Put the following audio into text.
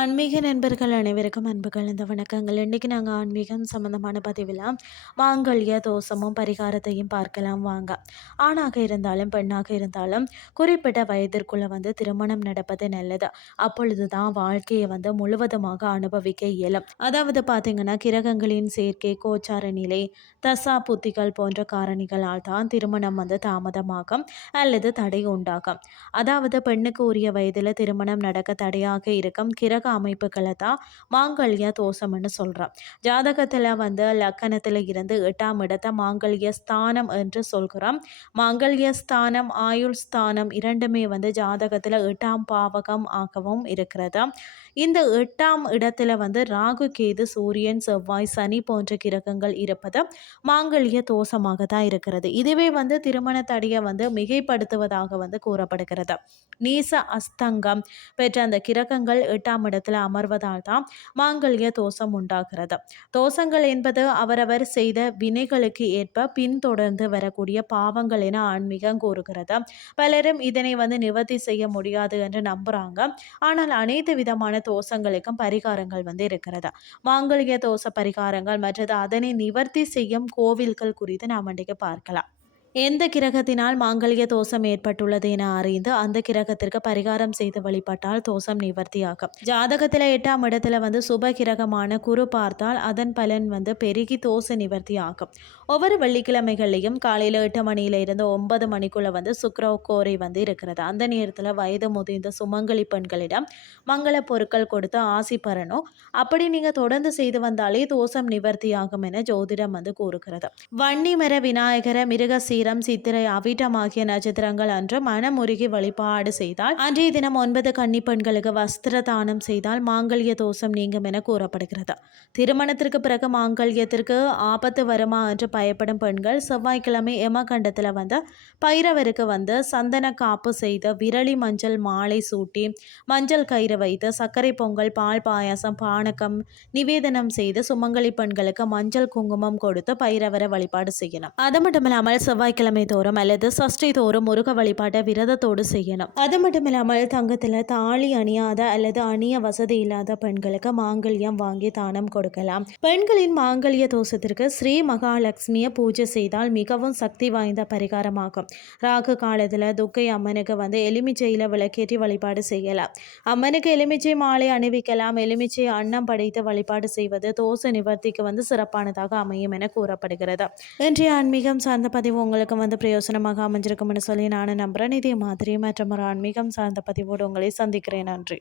ஆன்மீக நண்பர்கள் அனைவருக்கும் அன்புகள் இந்த வணக்கங்கள். இன்றைக்கி நாங்கள் ஆன்மீகம் சம்மந்தமான பதிவில் மாங்கல்ய தோஷமும் பரிகாரத்தையும் பார்க்கலாம் வாங்க. ஆணாக இருந்தாலும் பெண்ணாக இருந்தாலும் குறிப்பிட்ட வயதிற்குள்ளே வந்து திருமணம் நடப்பது நல்லது. அப்பொழுது தான் வாழ்க்கையை வந்து முழுவதுமாக அனுபவிக்க இயலும். அதாவது பார்த்திங்கன்னா கிரகங்களின் சேர்க்கை கோச்சார நிலை தசா புத்திகள் போன்ற காரணிகளால் தான் திருமணம் வந்து தாமதமாகும் அல்லது தடை உண்டாகும். அதாவது பெண்ணுக்கு உரிய வயதில் திருமணம் நடக்க தடையாக இருக்கும். கிரக அமைப்புகளை தான் மாங்கல்ய தோஷம்னு சொல்கிறோம் ஜாதகத்தில் வந்து லக்கணத்தில் இருந்து எட்டாம் இடத்தை மாங்கல்ய ஸ்தானம் என்று சொல்கிறோம். மாங்கல்ய ஸ்தானம் ஆயுள் ஸ்தானம் இரண்டுமே வந்து ஜாதகத்தில் எட்டாம் பாவகம் ஆகவும் இருக்கிறது. இந்த எட்டாம் இடத்துல வந்து ராகு கேது சூரியன் செவ்வாய் சனி போன்ற கிரகங்கள் இருப்பது மாங்கல்ய தோஷமாக தான் இருக்கிறது. இதுவே வந்து திருமண தடையை வந்து மிகைப்படுத்துவதாக வந்து கூறப்படுகிறது. நீச அஸ்தங்கம் பெற்ற அந்த கிரகங்கள் எட்டாம் இடத்தில் அமர்வதால் தான் மாங்கல்ய தோஷம் உண்டாகிறது. தோஷங்கள் என்பது அவரவர் செய்த வினைகளுக்கு ஏற்ப பின்தொடர்ந்து வரக்கூடிய பாவங்கள் என ஆன்மீகம் கூறுகிறது. பலரும் இதனை வந்து நிவர்த்தி செய்ய முடியாது என்று நம்புறாங்க. ஆனால் அனைத்து விதமான தோஷங்களுக்கும் பரிகாரங்கள் வந்து இருக்கிறது. மாங்கல்ய தோஷ பரிகாரங்கள் மற்றது அதனை நிவர்த்தி செய்யும் கோவில்கள் குறித்து நாம் அன்றைக்கு பார்க்கலாம். எந்த கிரகத்தினால் மாங்கல்ய தோஷம் ஏற்பட்டுள்ளது என அறிந்து அந்த கிரகத்திற்கு பரிகாரம் செய்து வழிபட்டால் தோஷம் நிவர்த்தியாகும். ஜாதகத்தில் எட்டாம் இடத்துல வந்து சுப கிரகமான குரு பார்த்தால் அதன் பலன் வந்து பெருகி தோசை நிவர்த்தி ஆகும் ஒவ்வொரு வெள்ளிக்கிழமைகள்லையும் காலையில் எட்டு மணியில இருந்து ஒன்பது மணிக்குள்ள வந்து சுக்ரகோரை வந்து இருக்கிறது. அந்த நேரத்தில் வயது முதிர்ந்த சுமங்கலி பெண்களிடம் மங்கள பொருட்கள் கொடுத்து ஆசி பெறணும். அப்படி நீங்கள் தொடர்ந்து செய்து வந்தாலே தோஷம் நிவர்த்தியாகும் என ஜோதிடம் வந்து கூறுகிறது. வன்னிமர விநாயகர மிருகசீ வீரம் சித்திரை அவிட்டம் ஆகிய நட்சத்திரங்கள் அன்று மனமுருகி வழிபாடு செய்தால் அன்றைய தினம் ஒன்பது கன்னி பெண்களுக்கு வஸ்திர தானம் செய்தால் மாங்கல்ய தோஷம் நீங்கும் என கூறப்படுகிறது. திருமணத்திற்கு பிறகு மாங்கல்யத்திற்கு ஆபத்து வருமா என்று பயப்படும் பெண்கள் செவ்வாய்க்கிழமை எமகண்டத்தில் வந்து பைரவருக்கு வந்து சந்தன காப்பு செய்து விரலி மஞ்சள் மாலை சூட்டி மஞ்சள் கயிறு வைத்து சர்க்கரை பொங்கல் பால் பாயாசம் பானகம் நிவேதனம் செய்து சுமங்கலி பெண்களுக்கு மஞ்சள் குங்குமம் கொடுத்து பைரவரை வழிபாடு செய்யணும். அது மட்டும் இல்லாமல் செவ்வாய் செவ்வாய்க்கிழமை தோறும் அல்லது சஷ்டி தோறும் முருக வழிபாட்டை விரதத்தோடு செய்யணும். அது மட்டும் இல்லாமல் தங்கத்தில் தாலி அணியாத அல்லது அணிய வசதி இல்லாத பெண்களுக்கு மாங்கல்யம் வாங்கி தானம் கொடுக்கலாம். பெண்களின் மாங்கல்ய தோஷத்திற்கு ஸ்ரீ மகாலட்சுமியை பூஜை செய்தால் மிகவும் சக்தி வாய்ந்த பரிகாரமாகும். ராகு காலத்தில் துக்கை அம்மனுக்கு வந்து எலுமிச்சையில் விளக்கேற்றி வழிபாடு செய்யலாம். அம்மனுக்கு எலுமிச்சை மாலை அணிவிக்கலாம். எலுமிச்சை அன்னம் படைத்து வழிபாடு செய்வது தோசை நிவர்த்திக்கு வந்து சிறப்பானதாக அமையும் என கூறப்படுகிறது. இன்றைய ஆன்மீகம் சார்ந்த பதிவு உங்கள் உங்களுக்கும் வந்து பிரயோசனமாக அமைஞ்சிருக்கும்னு சொல்லி நான் நம்புகிறேன் இதே மாதிரி மற்றும் ஒரு ஆன்மீகம் சார்ந்த பதிவோடு உங்களை சந்திக்கிறேன். நன்றி.